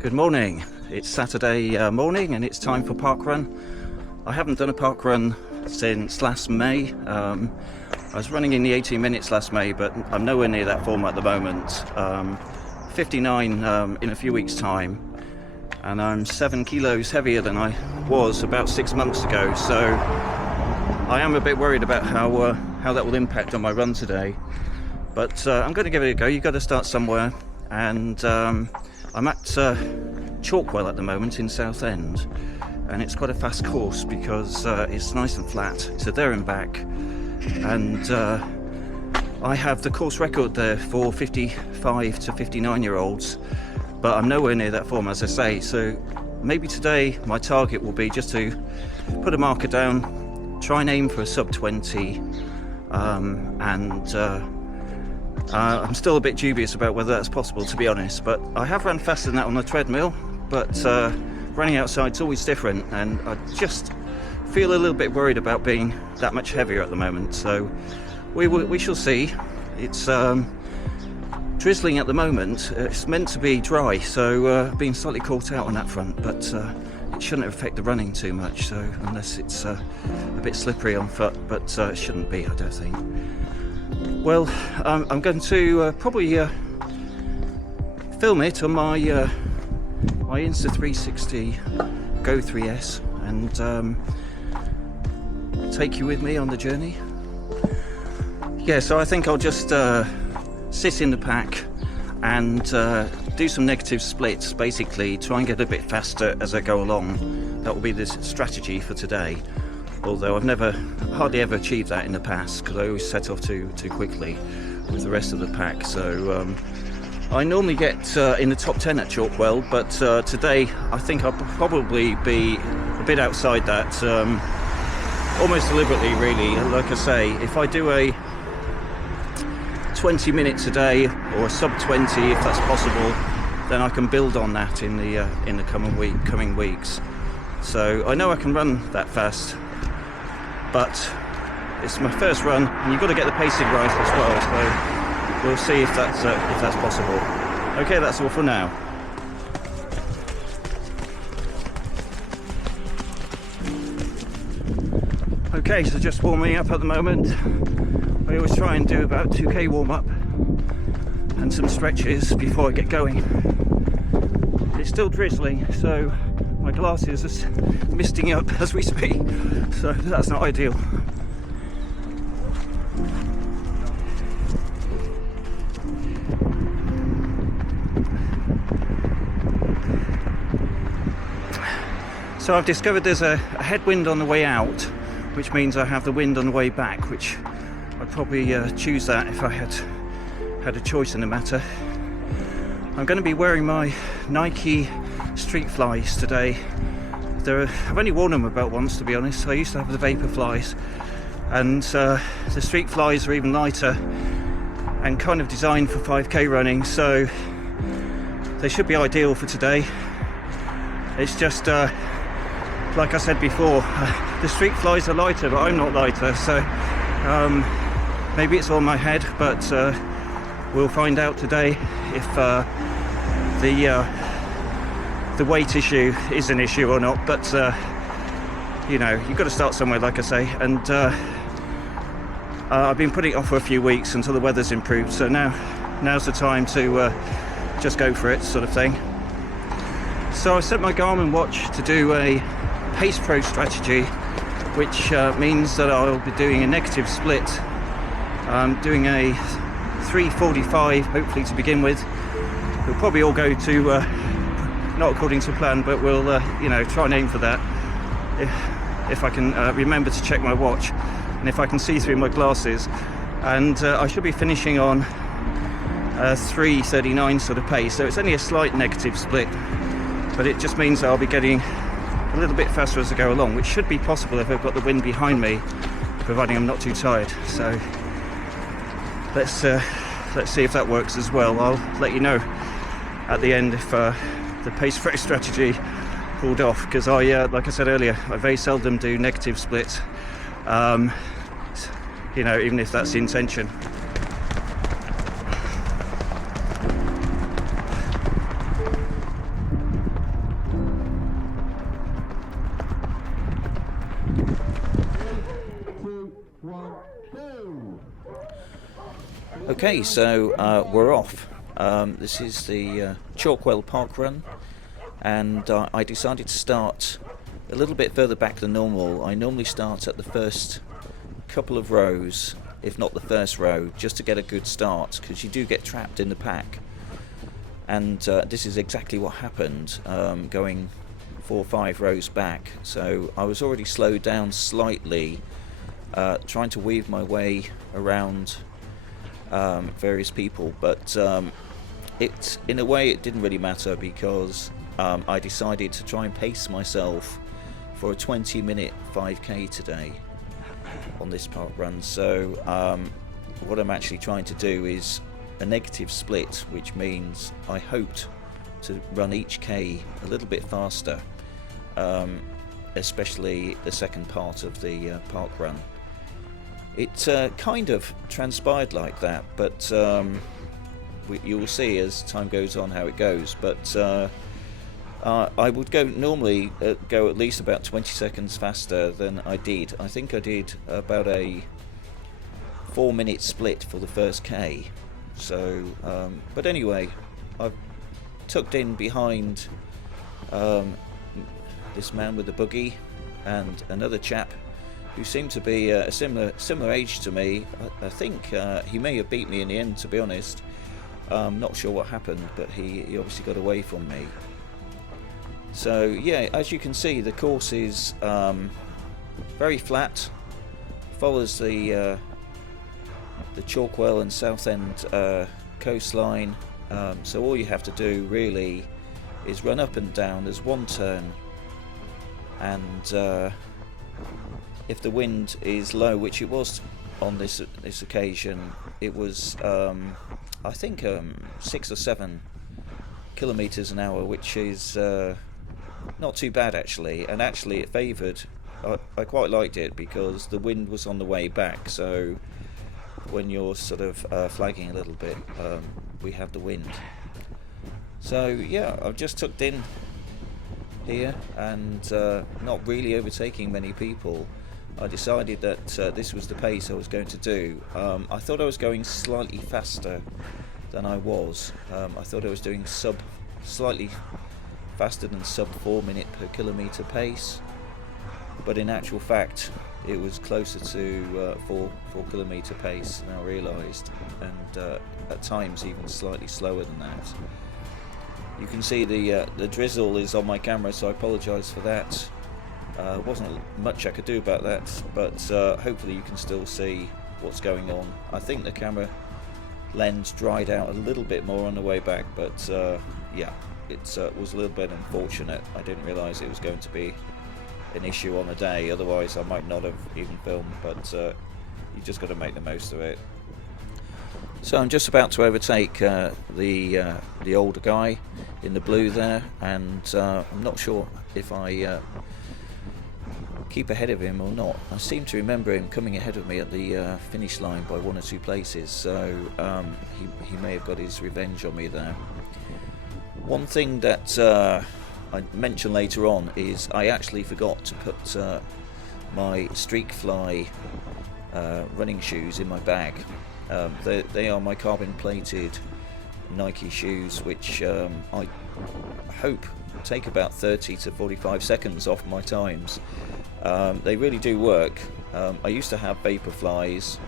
Good morning. It's Saturday morning and it's time for parkrun. I haven't done a parkrun since last May. I was running in the 18 minutes last May, but I'm nowhere near that form at the moment. 59 in a few weeks' time, and I'm 7 kilos heavier than I was about 6 months ago. So I am a bit worried about how that will impact on my run today. But I'm going to give it a go. You've got to start somewhere, and I'm at Chalkwell at the moment in Southend, and it's quite a fast course because it's nice and flat. It's a there and back, and I have the course record there for 55 to 59 year olds, but I'm nowhere near that form, as I say. So maybe today my target will be just to put a marker down, try and aim for a sub 20, I'm still a bit dubious about whether that's possible, to be honest, but I have run faster than that on the treadmill, but running outside is always different, and I just feel a little bit worried about being that much heavier at the moment. So we shall see. It's drizzling at the moment. It's meant to be dry, so being slightly caught out on that front, but it shouldn't affect the running too much, so unless it's a bit slippery on foot, but it shouldn't be, I don't think. Well, I'm going to probably film it on my my Insta360 Go 3S and take you with me on the journey. Yeah, so I think I'll just sit in the pack and do some negative splits, basically try and get a bit faster as I go along. That will be the strategy for today. Although I've hardly ever achieved that in the past, because I always set off too quickly with the rest of the pack. So I normally get in the top 10 at Chalkwell, but today I think I'll probably be a bit outside that, almost deliberately, really. Like I say, if I do a 20 minutes a day or a sub 20, if that's possible, then I can build on that in the coming weeks. So I know I can run that fast, but it's my first run, and you've got to get the pacing right as well. So we'll see if that's possible. Okay, that's all for now. Okay, so just warming up at the moment. I always try and do about 2k warm up and some stretches before I get going. It's still drizzling, so my glasses are misting up as we speak, so that's not ideal. So I've discovered there's a headwind on the way out, which means I have the wind on the way back, which I'd probably choose that if I had a choice in the matter. I'm going to be wearing my Nike Street Flies today. I've only worn them about once, to be honest. I used to have the Vapor Flies, and the Street Flies are even lighter and kind of designed for 5k running, so they should be ideal for today. It's just like I said before, the Street Flies are lighter, but I'm not lighter, so maybe it's all in my head, but we'll find out today if the weight issue is an issue or not. But you know, you've got to start somewhere, like I say, and I've been putting it off for a few weeks until the weather's improved, so now's the time to just go for it, sort of thing. So I set my Garmin watch to do a Pace Pro strategy, which means that I'll be doing a negative split, doing a 3:45 hopefully to begin with. We'll probably all go to not according to plan, but we'll try and aim for that if I can remember to check my watch and if I can see through my glasses. And I should be finishing on 3:39 sort of pace, so it's only a slight negative split, but it just means that I'll be getting a little bit faster as I go along, which should be possible if I've got the wind behind me, providing I'm not too tired. So let's see if that works as well. I'll let you know at the end if the Pace Pro strategy pulled off, because like I said earlier, I very seldom do negative splits, even if that's the intention. Okay, so we're off. This is the Chalkwell Parkrun, and I decided to start a little bit further back than normal. I normally start at the first couple of rows, if not the first row, just to get a good start, because you do get trapped in the pack. And this is exactly what happened, going 4 or 5 rows back. So I was already slowed down slightly, trying to weave my way around various people, but in a way it didn't really matter, because I decided to try and pace myself for a 20-minute 5k today on this park run. So what I'm actually trying to do is a negative split, which means I hoped to run each k a little bit faster, especially the second part of the park run. It kind of transpired like that, but you will see as time goes on how it goes. But I would normally go at least about 20 seconds faster than I did. I think I did about a 4-minute split for the first K. So, but anyway, I've tucked in behind this man with the buggy and another chap who seemed to be a similar age to me. I think he may have beat me in the end, to be honest. Not sure what happened, but he obviously got away from me. So yeah, as you can see, the course is very flat, follows the Chalkwell and Southend coastline. So all you have to do really is run up and down. There's one turn, and if the wind is low, which it was on this occasion, it was I think 6 or 7 kilometers an hour, which is not too bad actually. And actually it favoured, I quite liked it, because the wind was on the way back. So when you're sort of flagging a little bit, we have the wind. So yeah, I've just tucked in here and not really overtaking many people. I decided that this was the pace I was going to do. I thought I was going slightly faster than I was. I thought I was doing slightly faster than sub 4 minute per kilometre pace, but in actual fact it was closer to 4 kilometre pace than I realised, and at times even slightly slower than that. You can see the drizzle is on my camera, so I apologise for that. Wasn't much I could do about that, but hopefully you can still see what's going on. I think the camera lens dried out a little bit more on the way back, but yeah, it was a little bit unfortunate. I didn't realise it was going to be an issue on the day, otherwise I might not have even filmed, but you just got to make the most of it. So I'm just about to overtake the older guy in the blue there, and I'm not sure if I keep ahead of him or not. I seem to remember him coming ahead of me at the finish line by 1 or 2 places, so he may have got his revenge on me there. One thing that I mention later on is I actually forgot to put my Streak Fly running shoes in my bag. They are my carbon plated Nike shoes, which I hope take about 30 to 45 seconds off my times. They really do work. I used to have Vaporflies.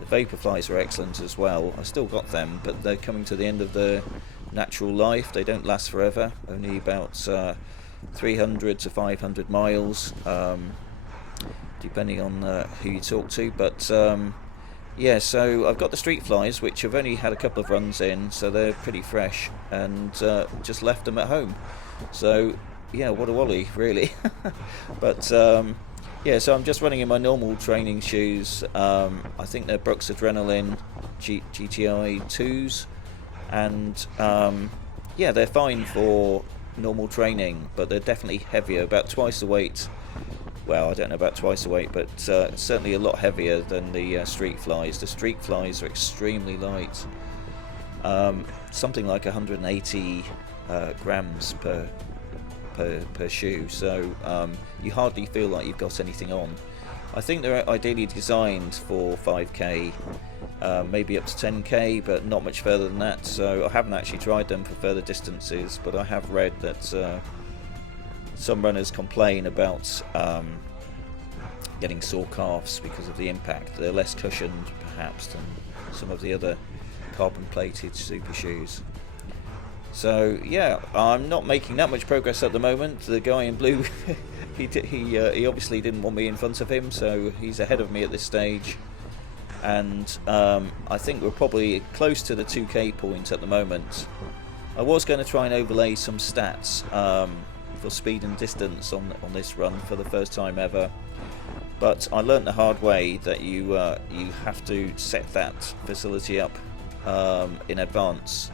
The Vaporflies are excellent as well. I still got them, but they're coming to the end of their natural life. They don't last forever, only about 300 to 500 miles, depending on who you talk to. But yeah, so I've got the Street Flies, which I've only had a couple of runs in, so they're pretty fresh, and just left them at home. So yeah, what a wally, really. But yeah, so I'm just running in my normal training shoes. I think they're Brooks Adrenaline GTI 2s, and yeah, they're fine for normal training, but they're definitely heavier, about twice the weight. Well, I don't know about twice the weight, but certainly a lot heavier than the Street Flies. The Street Flies are extremely light, something like 180 grams per shoe, so you hardly feel like you've got anything on. I think they're ideally designed for 5k, maybe up to 10k, but not much further than that. So I haven't actually tried them for further distances, but I have read that some runners complain about getting sore calves because of the impact. They're less cushioned perhaps than some of the other carbon plated super shoes. So yeah, I'm not making that much progress at the moment. The guy in blue he obviously didn't want me in front of him, so he's ahead of me at this stage, and I think we're probably close to the 2k point at the moment. I was going to try and overlay some stats for speed and distance on this run for the first time ever, but I learnt the hard way that you have to set that facility up in advance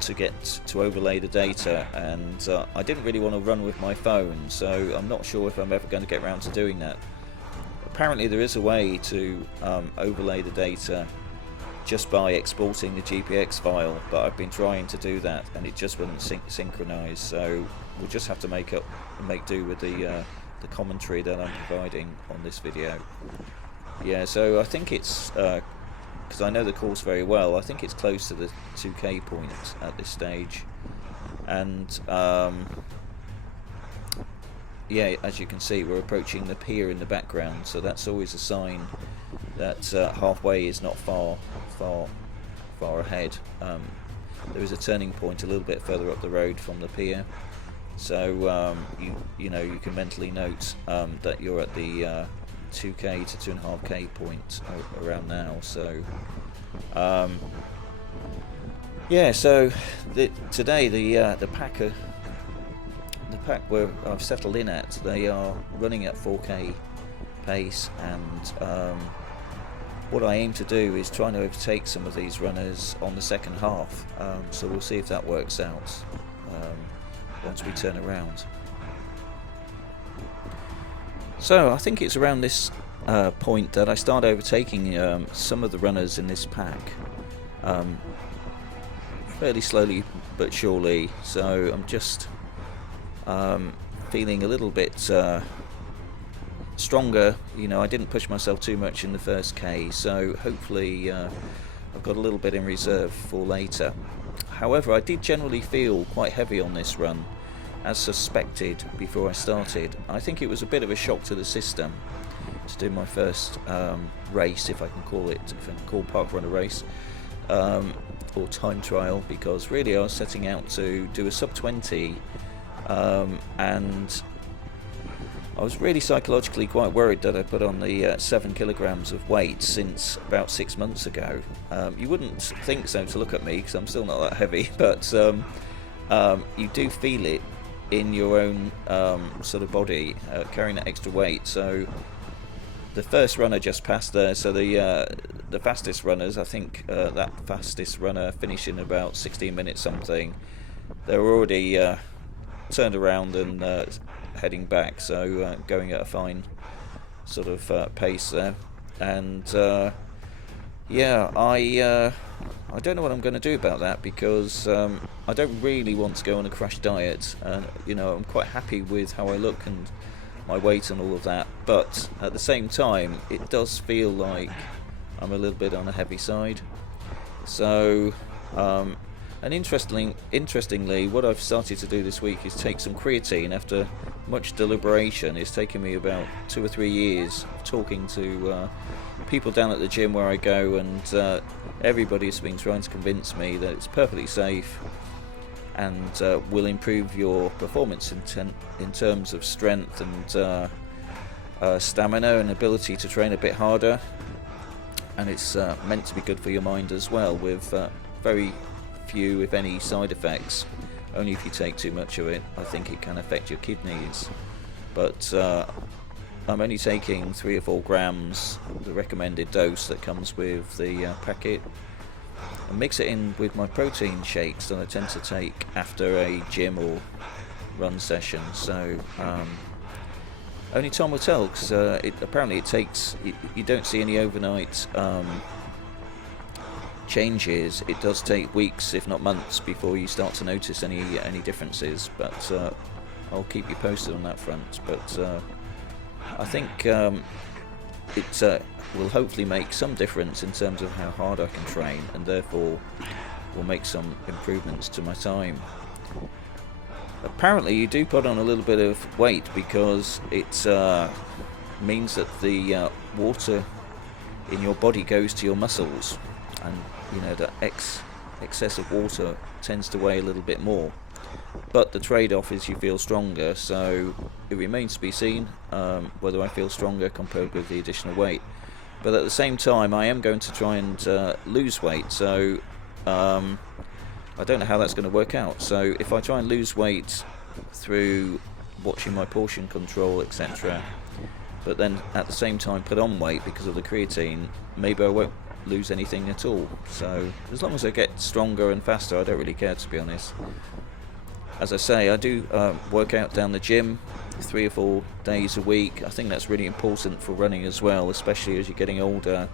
to get to overlay the data, and I didn't really want to run with my phone, so I'm not sure if I'm ever going to get around to doing that. Apparently there is a way to overlay the data just by exporting the GPX file, but I've been trying to do that and it just wouldn't synchronize, so we'll just have to make do with the commentary that I'm providing on this video. Yeah, so I think it's because I know the course very well, I think it's close to the 2k point at this stage, and yeah, as you can see, we're approaching the pier in the background, so that's always a sign that halfway is not far ahead. There is a turning point a little bit further up the road from the pier, so you know, you can mentally note that you're at the 2k to 2.5k point around now. So yeah, so today the pack where I've settled in at, they are running at 4k pace, and what I aim to do is try to overtake some of these runners on the second half, so we'll see if that works out once we turn around. So I think it's around this point that I start overtaking some of the runners in this pack, fairly slowly but surely. So I'm just feeling a little bit stronger. You know, I didn't push myself too much in the first K, so hopefully I've got a little bit in reserve for later. However, I did generally feel quite heavy on this run, as suspected before I started. I think it was a bit of a shock to the system to do my first race, if I can call Parkrun a race, or time trial, because really I was setting out to do a sub 20, and I was really psychologically quite worried that I put on the 7 kilograms of weight since about 6 months ago. You wouldn't think so to look at me, because I'm still not that heavy, but you do feel it in your own sort of body, carrying that extra weight. So the first runner just passed there, so the fastest runners, I think that fastest runner finished in about 16 minutes something. They were already turned around and heading back, so going at a fine sort of pace there. And yeah, I don't know what I'm going to do about that, because I don't really want to go on a crash diet. You know, I'm quite happy with how I look and my weight and all of that, but at the same time it does feel like I'm a little bit on the heavy side. So and interestingly, what I've started to do this week is take some creatine. After much deliberation, it's taken me about 2 or 3 years talking to people down at the gym where I go, and everybody's been trying to convince me that it's perfectly safe and will improve your performance in terms of strength and stamina and ability to train a bit harder, and it's meant to be good for your mind as well, with very few, if any, side effects. Only if you take too much of it, I think it can affect your kidneys. But I'm only taking 3 or 4 grams, the recommended dose that comes with the packet, and mix it in with my protein shakes that I tend to take after a gym or run session. So only time will tell, because apparently it takes, you don't see any overnight changes. It does take weeks, if not months, before you start to notice any differences, but I'll keep you posted on that front. But I think it will hopefully make some difference in terms of how hard I can train, and therefore will make some improvements to my time. Apparently you do put on a little bit of weight because it means that the water in your body goes to your muscles, and you know that excess of water tends to weigh a little bit more, but the trade-off is you feel stronger, so it remains to be seen whether I feel stronger compared with the additional weight. But at the same time I am going to try and lose weight, so I don't know how that's going to work out. So if I try and lose weight through watching my portion control, etc., but then at the same time put on weight because of the creatine, maybe I won't lose anything at all. So as long as I get stronger and faster, I don't really care, to be honest. As I say, I do work out down the gym 3 or 4 days a week. I think that's really important for running as well, especially as you're getting older,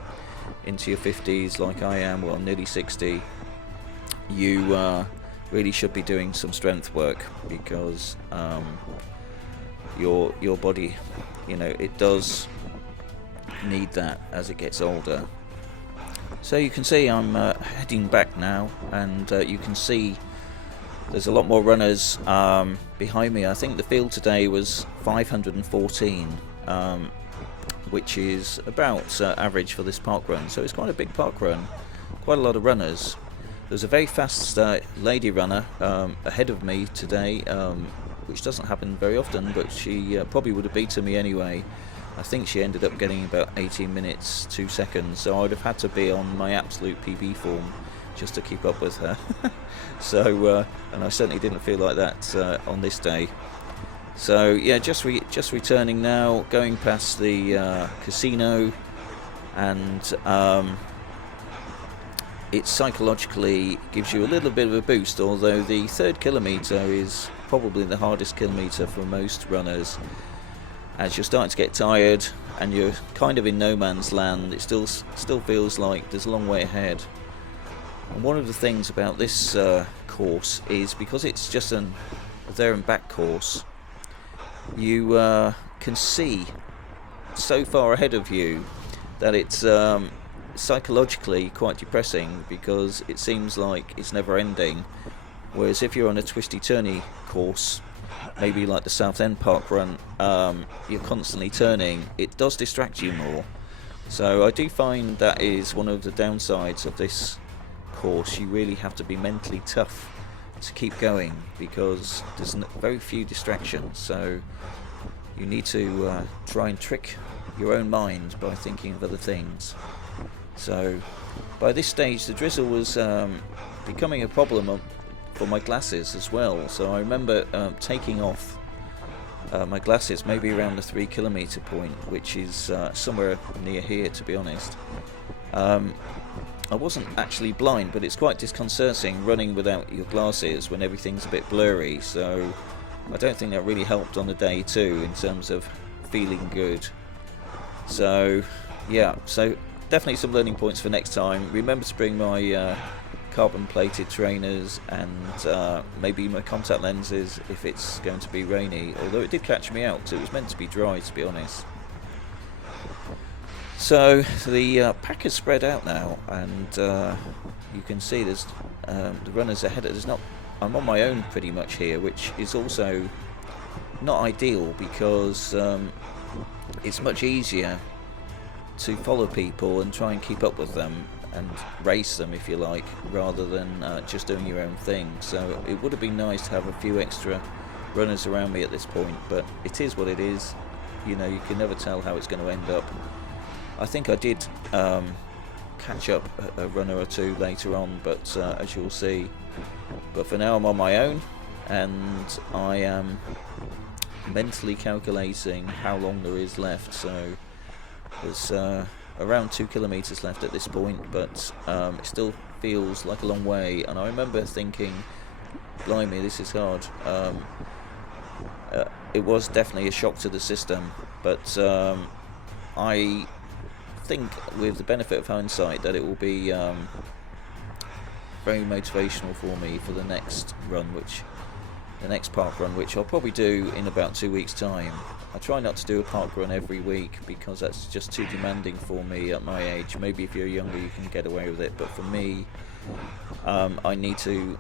into your 50s like I am, well, nearly 60. You really should be doing some strength work because your body, you know, it does need that as it gets older. So you can see I'm heading back now, and you can see there's a lot more runners behind me. I think the field today was 514, which is about average for this park run. So it's quite a big park run, quite a lot of runners. There's a very fast lady runner ahead of me today, which doesn't happen very often, but she probably would have beaten me anyway. I think she ended up getting about 18 minutes 2 seconds, so I would have had to be on my absolute PB form just to keep up with her. So and I certainly didn't feel like that on this day. So yeah, just returning now, going past the casino, and it psychologically gives you a little bit of a boost, although the 3rd kilometre is probably the hardest kilometre for most runners. As you're starting to get tired and you're kind of in no man's land, it still feels like there's a long way ahead. And one of the things about this course is because it's just a there and back course, you can see so far ahead of you that it's psychologically quite depressing, because it seems like it's never ending. Whereas if you're on a twisty turny course, maybe like the Southend Parkrun, you're constantly turning, it does distract you more. So I do find that is one of the downsides of this course. You really have to be mentally tough to keep going because there's very few distractions, so you need to try and trick your own mind by thinking of other things. So by this stage the drizzle was becoming a problem for my glasses as well, so I remember taking off my glasses maybe around the 3 kilometre point, which is somewhere near here, to be honest. I wasn't actually blind, but it's quite disconcerting running without your glasses when everything's a bit blurry, so I don't think that really helped on the day too in terms of feeling good. So yeah, so definitely some learning points for next time. Remember to bring my carbon plated trainers and maybe my contact lenses if it's going to be rainy, although it did catch me out, so it was meant to be dry, to be honest. So the pack is spread out now, and you can see there's the runners ahead. I'm on my own pretty much here, which is also not ideal because it's much easier to follow people and try and keep up with them and race them, if you like, rather than just doing your own thing. So it would have been nice to have a few extra runners around me at this point, but it is what it is. You know, you can never tell how it's going to end up. I think I did catch up a runner or two later on, but as you'll see. But for now I'm on my own, and I am mentally calculating how long there is left. So there's around 2 kilometres left at this point, but it still feels like a long way. And I remember thinking, blimey, this is hard. It was definitely a shock to the system, but I think with the benefit of hindsight that it will be very motivational for me for the next run, which the next parkrun, which I'll probably do in about 2 weeks' time. I try not to do a parkrun every week because that's just too demanding for me at my age. Maybe if you're younger you can get away with it, but for me, I need to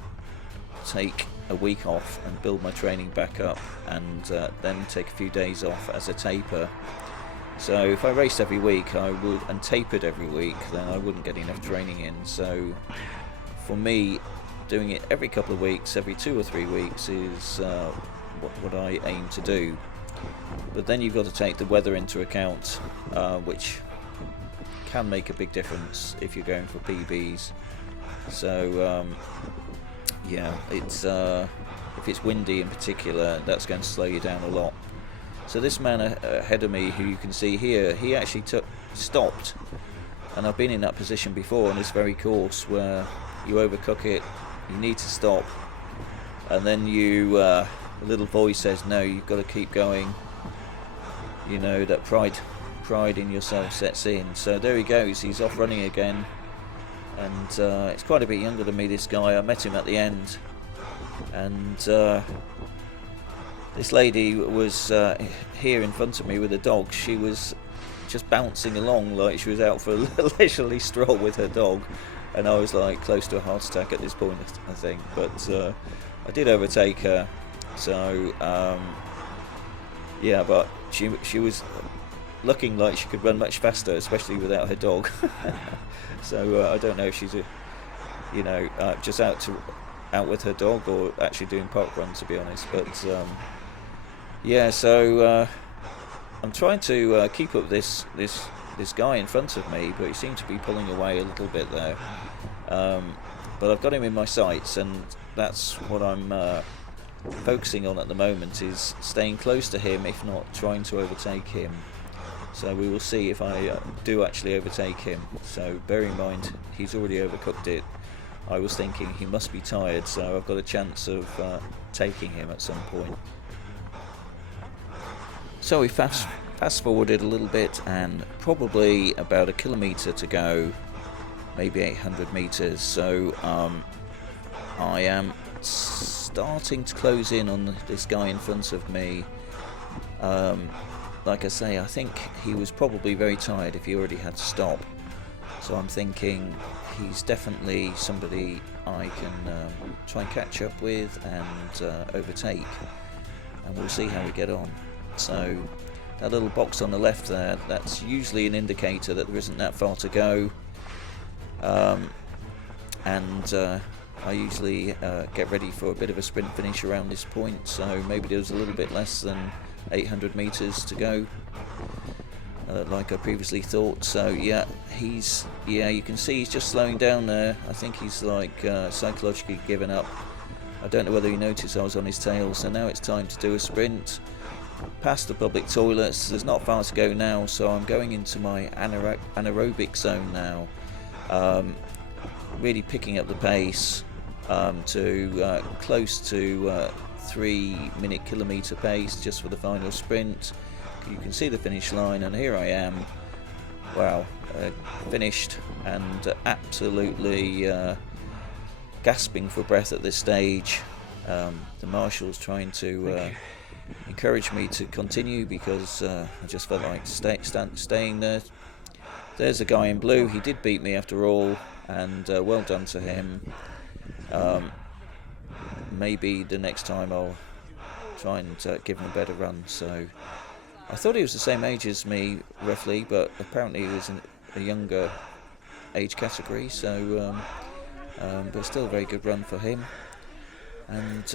take a week off and build my training back up, and then take a few days off as a taper. So if I raced every week and tapered every week, then I wouldn't get enough training in. So for me, doing it every couple of weeks, every 2 or 3 weeks is what I aim to do. But then you've got to take the weather into account, which can make a big difference if you're going for PBs. So yeah, it's if it's windy in particular, that's going to slow you down a lot. So this man ahead of me, who you can see here, he actually stopped, and I've been in that position before on this very course where you overcook it, you need to stop, and then a little voice says, no, you've got to keep going. You know, that pride in yourself sets in. So there he goes, he's off running again, and it's quite a bit younger than me, this guy. I met him at the end, and this lady was here in front of me with a dog. She was just bouncing along like she was out for a leisurely stroll with her dog, and I was like close to a heart attack at this point, I think. But I did overtake her. So yeah, but she was looking like she could run much faster, especially without her dog. So I don't know if she's just out with her dog or actually doing parkrun, to be honest. But yeah, so I'm trying to keep up this guy in front of me, but he seemed to be pulling away a little bit there. But I've got him in my sights, and that's what I'm focusing on at the moment, is staying close to him, if not trying to overtake him. So we will see if I do actually overtake him. So bear in mind, he's already overcooked it. I was thinking he must be tired, so I've got a chance of taking him at some point. So we fast forwarded a little bit, and probably about 1 kilometre to go, maybe 800 metres. So I am starting to close in on this guy in front of me. Like I say, I think he was probably very tired if he already had to stop. So I'm thinking he's definitely somebody I can try and catch up with and overtake, and we'll see how we get on. So that little box on the left there, that's usually an indicator that there isn't that far to go, and I usually get ready for a bit of a sprint finish around this point, so maybe there's a little bit less than 800 metres to go, like I previously thought. So yeah, you can see he's just slowing down there. I think he's like psychologically given up. I don't know whether he noticed I was on his tail. So now it's time to do a sprint past the public toilets. There's not far to go now, so I'm going into my anaerobic zone now, really picking up the pace to close to 3-minute kilometre pace just for the final sprint. You can see the finish line, and here I am. Wow, finished, and absolutely gasping for breath at this stage. The marshal's trying to encourage me to continue because I just felt like staying there. There's a guy in blue. He did beat me after all, and well done to him. Maybe the next time I'll try and give him a better run. So I thought he was the same age as me roughly, but apparently he was in a younger age category, so but still a very good run for him. And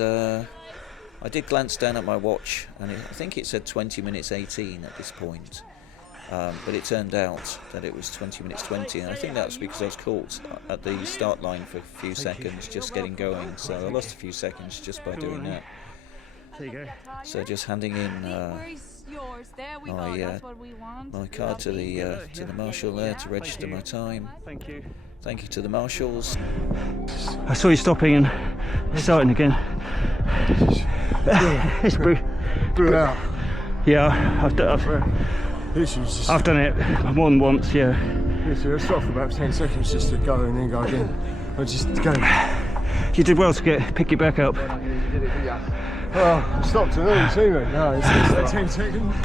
I did glance down at my watch, and I think it said 20 minutes 18 at this point, but it turned out that it was 20 minutes 20, and I think that was because I was caught at the start line for a few seconds just getting going, so I lost a few seconds just by doing that. There you go. So just handing in my card to the marshal there to register my time. Thank you. Thank you to the marshals. I saw you stopping and starting again. It's Blew out. yeah, I've done it more than once. Yeah. Literally, I stopped for about 10 seconds just to go and then go again. I just go. You did well to pick it back up. You did it, didn't you? Oh, stopped and all, you see me? No, it's like 10 seconds.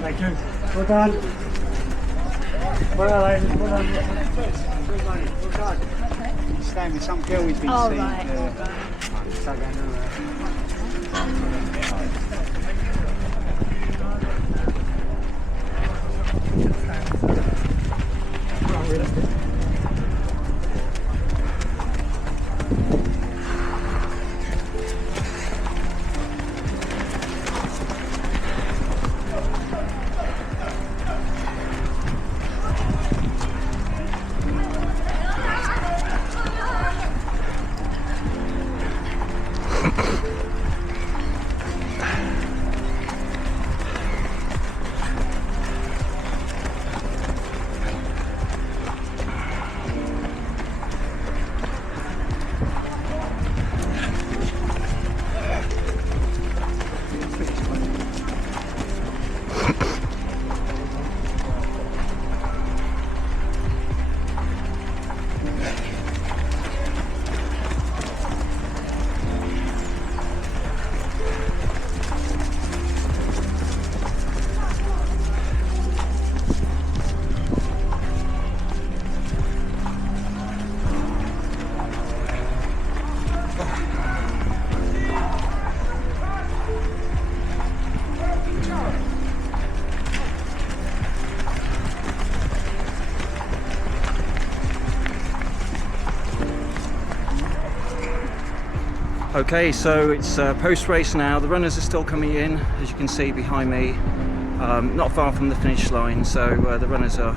Thank you. Well done. Well done, ladies. Well done. Well done. He's staying with some girl he's been seeing. Right. Okay, so it's post-race now. The runners are still coming in, as you can see behind me, not far from the finish line, so the runners are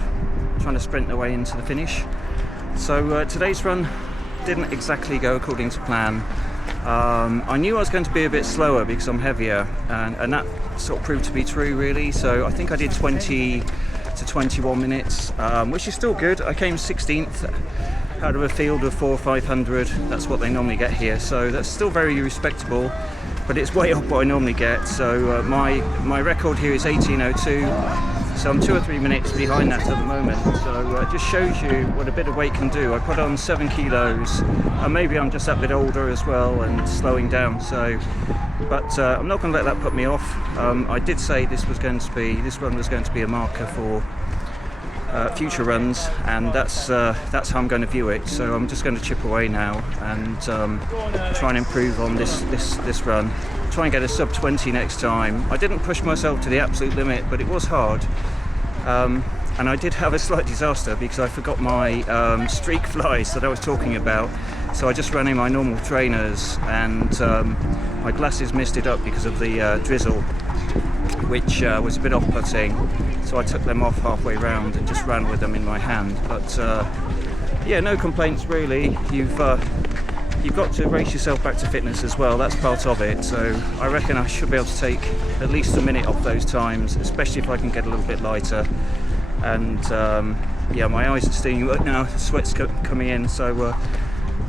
trying to sprint their way into the finish. So today's run didn't exactly go according to plan. I knew I was going to be a bit slower because I'm heavier, and that sort of proved to be true really. So I think I did 20 to 21 minutes, which is still good. I came 16th out of a field of 400 or 500. That's what they normally get here, so that's still very respectable, but it's way off what I normally get. So my record here is 18:02, so I'm 2 or 3 minutes behind that at the moment. So it just shows you what a bit of weight can do. I put on 7 kilos, and maybe I'm just that bit older as well and slowing down. So, but I'm not going to let that put me off. I did say this run was going to be a marker for future runs, and that's how I'm going to view it. So I'm just going to chip away now and try and improve on this run. Try and get a sub 20 next time. I didn't push myself to the absolute limit, but it was hard. And I did have a slight disaster because I forgot my streak flies that I was talking about. So I just ran in my normal trainers, and my glasses missed it up because of the drizzle, which was a bit off-putting. So I took them off halfway round and just ran with them in my hand. But yeah, no complaints really. You've got to race yourself back to fitness as well. That's part of it. So I reckon I should be able to take at least a minute off those times, especially if I can get a little bit lighter. And yeah, my eyes are stinging now. The sweat's coming in. So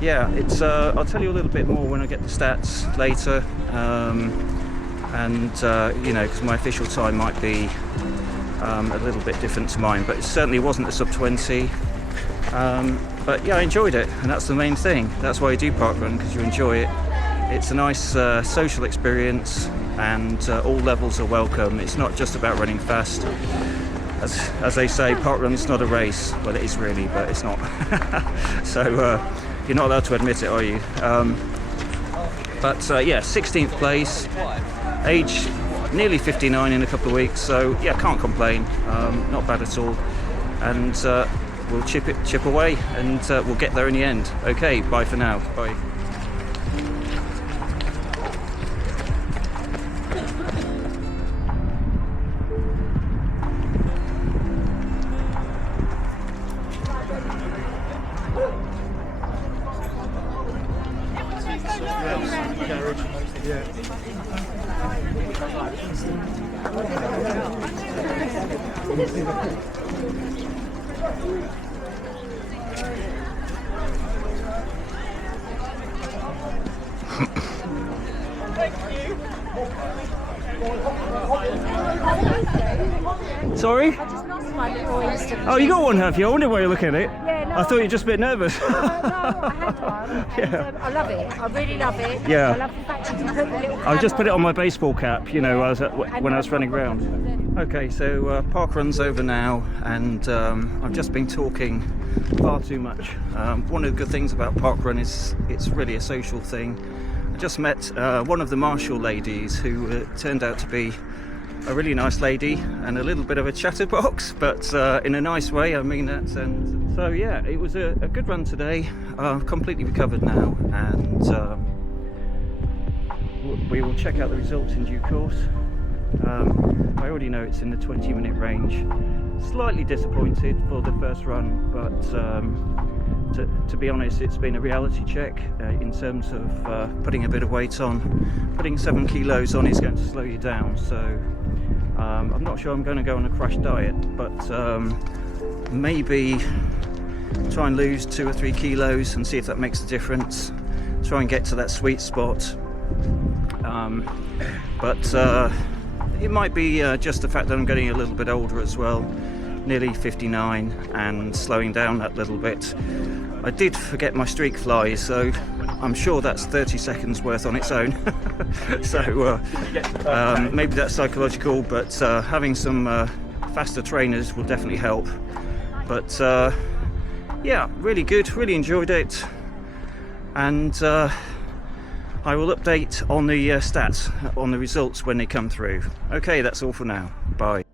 yeah, it's. I'll tell you a little bit more when I get the stats later. and you know, because my official time might be a little bit different to mine, but it certainly wasn't a sub 20. But yeah, I enjoyed it, and that's the main thing. That's why you do parkrun, because you enjoy it. It's a nice social experience, and all levels are welcome. It's not just about running fast. As they say, parkrun's not a race. Well, it is really, but it's not. So you're not allowed to admit it, are you? But yeah, 16th place, age nearly 59 in a couple of weeks, so yeah, can't complain. Not bad at all. And we'll chip away, and we'll get there in the end. Okay, bye for now. Bye. Sorry? I just lost my little Instagram. Oh, you got one, have you? I wonder why you're looking at it. Yeah, no, I thought you were just a bit nervous. no, I had one. And, Yeah. I love it. I really love it. Yeah. I love the fact you can put the little I just put it camera on my baseball cap, you know, when I was running around. Okay, so parkrun's over now, and I've just been talking far too much. One of the good things about parkrun is it's really a social thing. I just met one of the marshal ladies who turned out to be a really nice lady and a little bit of a chatterbox, but in a nice way, I mean that. And so yeah, it was a good run today. Completely recovered now, and we will check out the results in due course. I already know it's in the 20-minute range. Slightly disappointed for the first run, but to be honest, it's been a reality check in terms of putting a bit of weight on. Putting 7 kilos on is going to slow you down, so I'm not sure I'm going to go on a crash diet, but maybe try and lose 2 or 3 kilos and see if that makes a difference. Try and get to that sweet spot. But it might be just the fact that I'm getting a little bit older as well, nearly 59, and slowing down that little bit. I did forget my streak fly, so I'm sure that's 30 seconds worth on its own. So maybe that's psychological, but having some faster trainers will definitely help. But yeah, really good, really enjoyed it, and I will update on the stats, on the results when they come through. Okay, that's all for now. Bye.